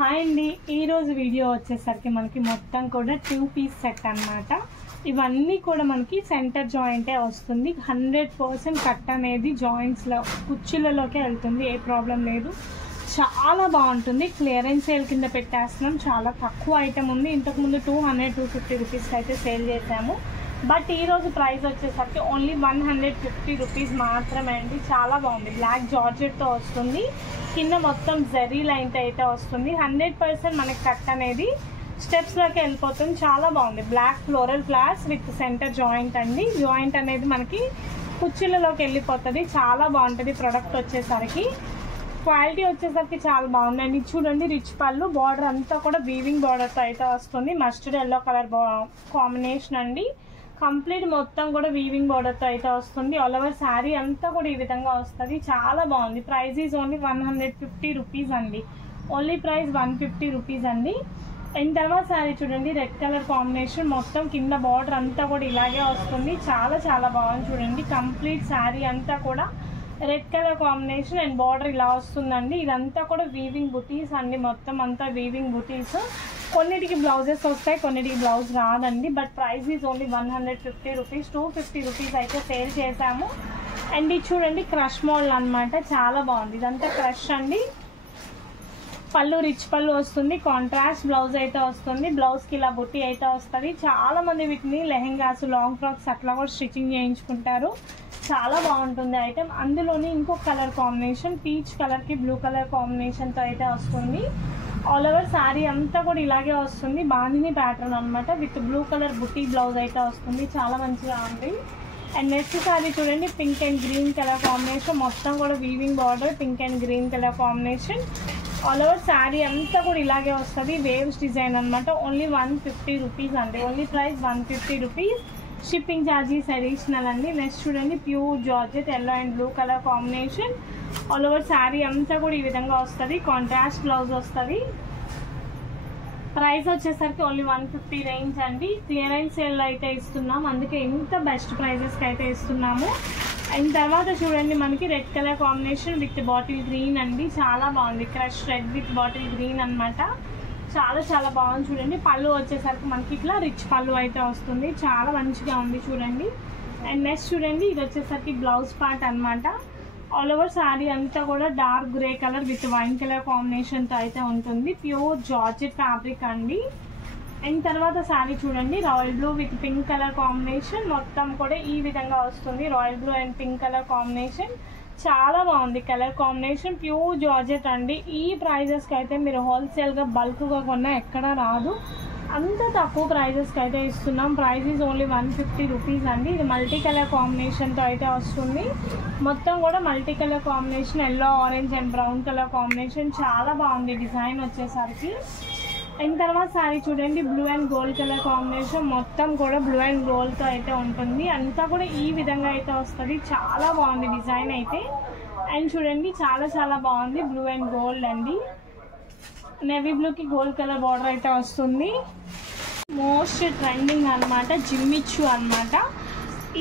Hi అండి, ఈరోజు video వచ్చేసరికి మనకి మొత్తం కూడా 2 పీస్ సెట్ అన్నమాట. ఇవన్నీ కూడా మనకి సెంటర్ జాయింటే వస్తుంది. 100% కట్ అనేది జాయింట్స్లో కుర్చీలలోకే వెళ్తుంది, ఏ ప్రాబ్లం లేదు. చాలా బాగుంటుంది. క్లియరెన్స్ సేల్ కింద పెట్టేస్తున్నాం. చాలా తక్కువ ఐటమ్ ఉంది. ఇంతకుముందు 200-250 రూపీస్కి అయితే సేల్ చేసాము. బట్ ఈరోజు ప్రైస్ వచ్చేసరికి ఓన్లీ 150 రూపీస్ మాత్రమే అండి. చాలా బాగుంది. బ్లాక్ జార్జెట్తో వస్తుంది. కింద మొత్తం జరీ లైన్తో అయితే వస్తుంది. 100% మనకి కట్ అనేది స్టెప్స్లోకి వెళ్ళిపోతుంది. చాలా బాగుంది. Black floral flowers with center joint అండి. జాయింట్ అనేది మనకి కుర్చీలలోకి వెళ్ళిపోతుంది. చాలా బాగుంటుంది ప్రోడక్ట్ వచ్చేసరికి. క్వాలిటీ వచ్చేసరికి చాలా బాగుందండి. చూడండి, రిచ్ పళ్ళు, బార్డర్ అంతా కూడా వీవింగ్ బార్డర్తో అయితే వస్తుంది. మస్టర్డ్ ఎల్లో కలర్ కాంబినేషన్ అండి. కంప్లీట్ మొత్తం కూడా వీవింగ్ బార్డర్తో అయితే వస్తుంది. ఆల్ ఓవర్ శారీ అంతా కూడా ఈ విధంగా వస్తుంది. చాలా బాగుంది. ప్రైస్ ఈజ్ ఓన్లీ 150 రూపీస్ అండి. ఓన్లీ ప్రైస్ 150 రూపీస్ అండి. అండ్ తర్వాత శారీ చూడండి, రెడ్ కలర్ కాంబినేషన్, మొత్తం కింద బార్డర్ అంతా కూడా ఇలాగే వస్తుంది. చాలా చాలా బాగుంది. చూడండి, కంప్లీట్ శారీ అంతా కూడా red colour combination and border ఇలా వస్తుందండి. ఇదంతా కూడా వీవింగ్ బుటీస్ అండి. మొత్తం అంతా వీవింగ్ బుటీస్. కొన్నిటికి బ్లౌజెస్ వస్తాయి, కొన్నిటికి బ్లౌజ్ రాదండి. But price is only 150 rupees. 250 rupees అయితే సేల్ చేసాము. అండ్ ఇది చూడండి, క్రష్ మోడల్ అనమాట. చాలా బాగుంది. ఇదంతా క్రష్ అండి. పళ్ళు రిచ్ పళ్ళు వస్తుంది. కాంట్రాస్ట్ బ్లౌజ్ అయితే వస్తుంది. బ్లౌజ్కి ఇలా బుట్టి అయితే వస్తుంది. చాలా మంది వీటిని లెహెంగాస్, లాంగ్ ఫ్రాక్స్ అట్లా కూడా స్టిచ్చింగ్ చేయించుకుంటారు. చాలా బాగుంటుంది ఐటమ్. అందులోని ఇంకొక కలర్ కాంబినేషన్, పీచ్ కలర్కి బ్లూ కలర్ కాంబినేషన్తో అయితే వస్తుంది. ఆల్ ఓవర్ శారీ అంతా కూడా ఇలాగే వస్తుంది. బాందిని ప్యాటర్న్ అనమాట. విత్ బ్లూ కలర్ బుట్టి బ్లౌజ్ అయితే వస్తుంది. చాలా మంచిగా ఉంది. అండ్ నెక్స్ట్ శారీ చూడండి, pink and green colour combination. మొత్తం కూడా weaving border, pink and green colour combination. All over sari అంతా కూడా ఇలాగే వస్తుంది. వేవ్స్ డిజైన్ అనమాట. ఓన్లీ 150 రూపీస్ అండి. Only price 150 rupees. Shipping charges additional అండి. నెక్స్ట్ చూడండి, pure georgette yellow and blue colour combination. All over sari అంతా కూడా ఈ విధంగా వస్తుంది. కాంట్రాస్ట్ బ్లౌజ్ వస్తుంది. ప్రైస్ వచ్చేసరికి ఓన్లీ 150 రేంజ్ అండి. క్లియరెన్స్ సేల్ అయితే ఇస్తున్నాం, అందుకే ఇంత బెస్ట్ ప్రైజెస్కి అయితే ఇస్తున్నాము. అండ్ తర్వాత చూడండి, మనకి red colour combination with bottle green అండి. చాలా బాగుంది. Crush red with bottle green అనమాట. చాలా చాలా బాగుంది. చూడండి, పళ్ళు వచ్చేసరికి మనకి ఇట్లా రిచ్ పళ్ళు అయితే వస్తుంది. చాలా మంచిగా ఉంది చూడండి. అండ్ నెక్స్ట్ చూడండి, ఇది వచ్చేసరికి బ్లౌజ్ పార్ట్ అనమాట. ఆల్ ఓవర్ శారీ అంతా కూడా dark grey colour with wine colour కాంబినేషన్తో అయితే ఉంటుంది. ప్యూర్ జార్జెట్ ఫ్యాబ్రిక్ అండి. అండ్ తర్వాత శారీ చూడండి, royal blue with pink colour combination. మొత్తం కూడా ఈ విధంగా వస్తుంది. Royal blue and pink colour combination. చాలా బాగుంది కలర్ కాంబినేషన్. ప్యూర్ జార్జెట్ అండి. ఈ ప్రైజెస్కి అయితే మీరు హోల్సేల్గా బల్క్గా కొన్నా ఎక్కడా రాదు. అంత తక్కువ ప్రైజెస్కి అయితే ఇస్తున్నాం. ప్రైస్ ఈజ్ ఓన్లీ 150 రూపీస్ అండి. ఇది మల్టీ కలర్ కాంబినేషన్తో అయితే వస్తుంది. మొత్తం కూడా multi colour combination, yellow, orange and brown colour combination. చాలా బాగుంది డిజైన్ వచ్చేసరికి. అండ్ తర్వాత శారీ చూడండి, blue and gold colour combination. మొత్తం కూడా బ్లూ అండ్ గోల్డ్తో అయితే ఉంటుంది. అంతా కూడా ఈ విధంగా అయితే వస్తుంది. చాలా బాగుంది డిజైన్ అయితే. అండ్ చూడండి, చాలా చాలా బాగుంది. బ్లూ అండ్ గోల్డ్ అండి. నేవీ బ్లూకి గోల్డ్ కలర్ బార్డర్ అయితే వస్తుంది. మోస్ట్ ట్రెండింగ్ అనమాట, జిమ్మిచ్చు అనమాట.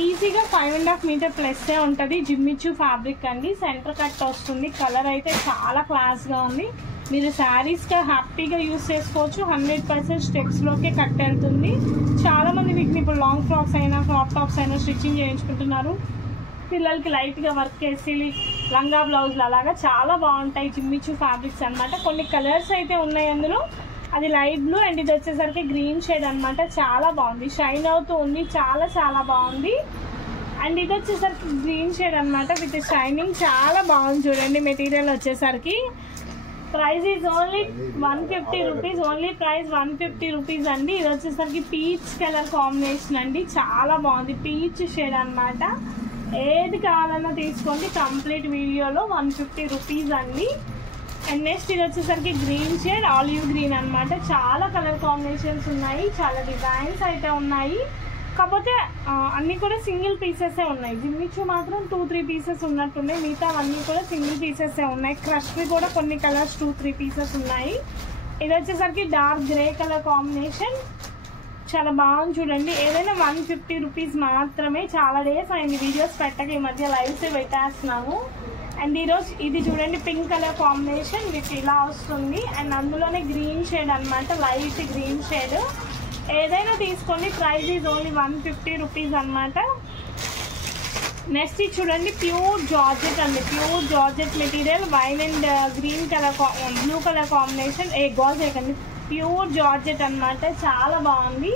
ఈజీగా 5.5 మీటర్ ప్లస్సే ఉంటుంది. జిమ్మిచ్చు ఫ్యాబ్రిక్ అండి. సెంటర్ కట్ వస్తుంది. కలర్ అయితే చాలా క్లాస్గా ఉంది. మీరు శారీస్గా హ్యాపీగా యూస్ చేసుకోవచ్చు. 100% స్టెప్స్లోకే కట్ వెళ్తుంది. చాలామంది వీటిని ఇప్పుడు లాంగ్ ఫ్రాక్స్ అయినా, క్రాప్ టాప్స్ అయినా స్టిచ్చింగ్ చేయించుకుంటున్నారు. పిల్లలకి లైట్గా వర్క్ వేసి లంగా బ్లౌజ్లు అలాగా చాలా బాగుంటాయి జిమ్మిచ్చు ఫ్యాబ్రిక్స్ అనమాట. కొన్ని కలర్స్ అయితే ఉన్నాయి అందులో. అది లైట్ బ్లూ అండ్ ఇది వచ్చేసరికి గ్రీన్ షేడ్ అనమాట. చాలా బాగుంది. షైన్ అవుతూ ఉంది. చాలా చాలా బాగుంది. అండ్ ఇది వచ్చేసరికి గ్రీన్ షేడ్ అనమాట విత్ షైనింగ్. చాలా బాగుంది చూడండి మెటీరియల్ వచ్చేసరికి. Price is only 150 rupees. Only price 150 rupees అండి. ఇది వచ్చేసరికి పీచ్ కలర్ కాంబినేషన్ అండి. చాలా బాగుంది. పీచ్ షేడ్ అనమాట. ఏది కావాలన్నా తీసుకోండి. కంప్లీట్ వీడియోలో 150 రూపీస్ అండి. అండ్ నెక్స్ట్ ఇది వచ్చేసరికి గ్రీన్ షేడ్, ఆలివ్ గ్రీన్ అనమాట. చాలా కలర్ కాంబినేషన్స్ ఉన్నాయి. చాలా డిజైన్స్ అయితే ఉన్నాయి. కాకపోతే అన్నీ కూడా సింగిల్ పీసెసే ఉన్నాయి. జిమ్మిచ్చు మాత్రం 2-3 పీసెస్ ఉన్నట్టున్నాయి. మిగతా అన్నీ కూడా సింగిల్ పీసెసే ఉన్నాయి. క్రష్వి కూడా కొన్ని కలర్స్ 2-3 పీసెస్ ఉన్నాయి. ఇది వచ్చేసరికి డార్క్ గ్రే కలర్ కాంబినేషన్. చాలా బాగుంది చూడండి. ఏదైనా 150 రూపీస్ మాత్రమే. చాలా డేస్ అయింది వీడియోస్ పెట్టక, ఈ మధ్య లైవ్స్ పెట్టేస్తున్నాము. అండ్ ఈరోజు ఇది చూడండి పింక్ కలర్ కాంబినేషన్ విత్ ఇలా వస్తుంది. అండ్ అందులోనే గ్రీన్ షేడ్ అనమాట, లైట్ గ్రీన్ షేడ్. ఏదైనా తీసుకోండి, ప్రైస్ ఈజ్ ఓన్లీ 150 రూపీస్ అనమాట. నెక్స్ట్ ఇది చూడండి ప్యూర్ జార్జెట్ అండి, pure georgette material, wine and green colour blue colour combination. గాజ్ ఏకండి, ప్యూర్ జార్జెట్ అనమాట, చాలా బాగుంది.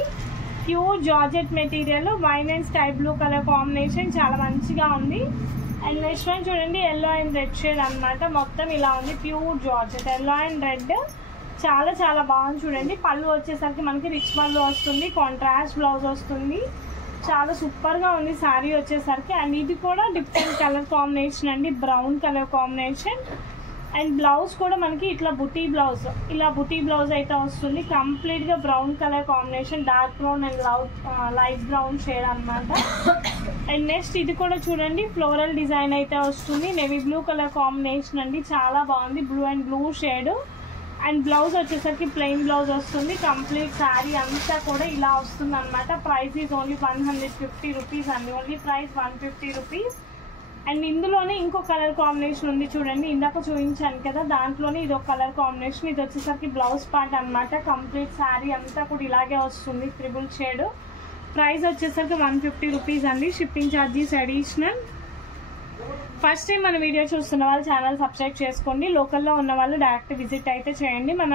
Pure georgette material, wine and sky blue colour combination, చాలా మంచిగా ఉంది. అండ్ నెక్స్ట్ వన్ చూడండి ఎల్లో అండ్ రెడ్ షేడ్ అనమాట, మొత్తం ఇలా ఉంది. Pure georgette yellow and red, చాలా చాలా బాగుంది. చూడండి పళ్ళు వచ్చేసరికి మనకి రిచ్ పళ్ళు వస్తుంది, కాంట్రాస్ట్ బ్లౌజ్ వస్తుంది, చాలా సూపర్గా ఉంది శారీ వచ్చేసరికి. అండ్ ఇది కూడా డిఫరెంట్ కలర్ కాంబినేషన్ అండి, brown colour combination. And blouse కూడా మనకి ఇట్లా బుటీ బ్లౌజ్, ఇలా బుటీ బ్లౌజ్ అయితే వస్తుంది. కంప్లీట్గా brown colour combination, dark brown and light brown shade అనమాట. అండ్ నెక్స్ట్ ఇది కూడా చూడండి ఫ్లోరల్ డిజైన్ అయితే వస్తుంది, నేవీ బ్లూ కలర్ కాంబినేషన్ అండి, చాలా బాగుంది. Blue and blue shade. And blouse వచ్చేసరికి ప్లెయిన్ బ్లౌజ్ వస్తుంది. కంప్లీట్ శారీ అంతా కూడా ఇలా వస్తుంది అనమాట. ప్రైస్ ఈజ్ ఓన్లీ 150 రూపీస్ అండి, ఓన్లీ ప్రైస్ 150 రూపీస్. అండ్ ఇందులోనే ఇంకో కలర్ కాంబినేషన్ ఉంది చూడండి, ఇందాక చూపించాను కదా, దాంట్లోనే ఇది ఒక కలర్ కాంబినేషన్. ఇది వచ్చేసరికి బ్లౌజ్ పార్ట్ అనమాట. కంప్లీట్ శారీ అంతా కూడా ఇలాగే వస్తుంది, ట్రిపుల్ షేడ్. ప్రైస్ వచ్చేసరికి 150 రూపీస్ అండి, shipping charges additional. First time మన వీడియో చూస్తున్న వాళ్ళు ఛానల్ సబ్స్క్రైబ్ చేసుకోండి. లోకల్లో ఉన్న వాళ్ళు డైరెక్ట్ విజిట్ అయితే చేయండి. మన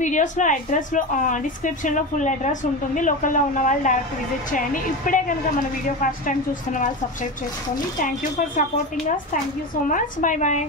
వీడియోస్లో అడ్రస్లో డిస్క్రిప్షన్లో ఫుల్ అడ్రస్ ఉంటుంది. లోకల్లో ఉన్న వాళ్ళు డైరెక్ట్ విజిట్ చేయండి. ఇప్పుడే కనుక మన వీడియో ఫస్ట్ టైం చూస్తున్న వాళ్ళు సబ్స్క్రైబ్ చేసుకోండి. Thank you for supporting us. Thank you so much. Bye bye.